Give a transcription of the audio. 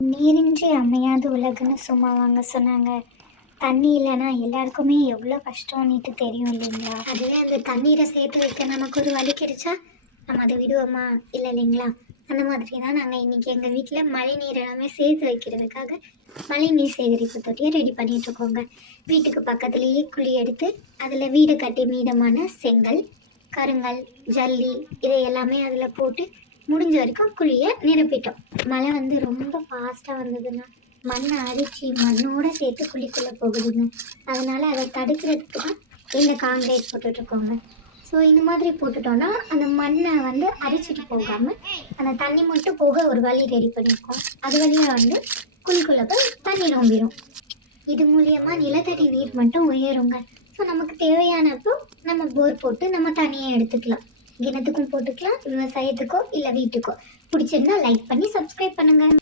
நீரின்றி அமையாது உலகுன்னு சும்மா வாங்க சொன்னாங்க. தண்ணி இல்லைன்னா எல்லாருக்குமே எவ்வளோ கஷ்டம்னுட்டு தெரியும் இல்லைங்களா? அதுவே அந்த தண்ணீரை சேர்த்து வைக்க நமக்கு ஒரு வழி கிடைச்சா நம்ம அதை விடுவோமா? இல்லை இல்லைங்களா? அந்த மாதிரி தான் நாங்கள் இன்றைக்கி எங்கள் வீட்டில் மழை நீர் எல்லாமே சேர்த்து வைக்கிறதுக்காக மழை நீர் சேகரிப்பு தொட்டியை ரெடி பண்ணிகிட்ருக்கோங்க இருக்கோங்க. வீட்டுக்கு பக்கத்துலேயே குழி எடுத்து அதில் வீடு கட்டி மீதமான செங்கல் கருங்கல் ஜல்லி இதை எல்லாமே அதில் போட்டு முடிஞ்ச வரைக்கும் குழியை நிரப்பிட்டோம். மழை வந்து ரொம்ப ஃபாஸ்ட்டாக வந்ததுன்னா மண்ணை அரிச்சு மண்ணோட சேர்த்து குழிக்குள்ளே போகுதுங்க. அதனால் அதை தடுக்கிறதுக்கு தான் இந்த காங்கிரீட் போட்டுட்ருக்கோங்க. ஸோ இந்த மாதிரி போட்டுட்டோன்னா அந்த மண்ணை வந்து அரிச்சிட்டு போகாமல் அந்த தண்ணி மட்டும் போக ஒரு வழி ரெடி பண்ணியிருக்கோம். அது வழியாக வந்து குழிக்குள்ளே போய் தண்ணி ரொம்பிடும் இது மூலியமாக நிலத்தடி நீர் மட்டும் உயருங்க. ஸோ நமக்கு தேவையானப்போ நம்ம போர் போட்டு நம்ம தண்ணியை எடுத்துக்கலாம். தினத்துக்கும் போட்டுக்கலாம். விவசாயத்துக்கோ இல்லை வீட்டுக்கோ. பிடிச்சிருந்தா லைக் பண்ணி சப்ஸ்கிரைப் பண்ணுங்கள்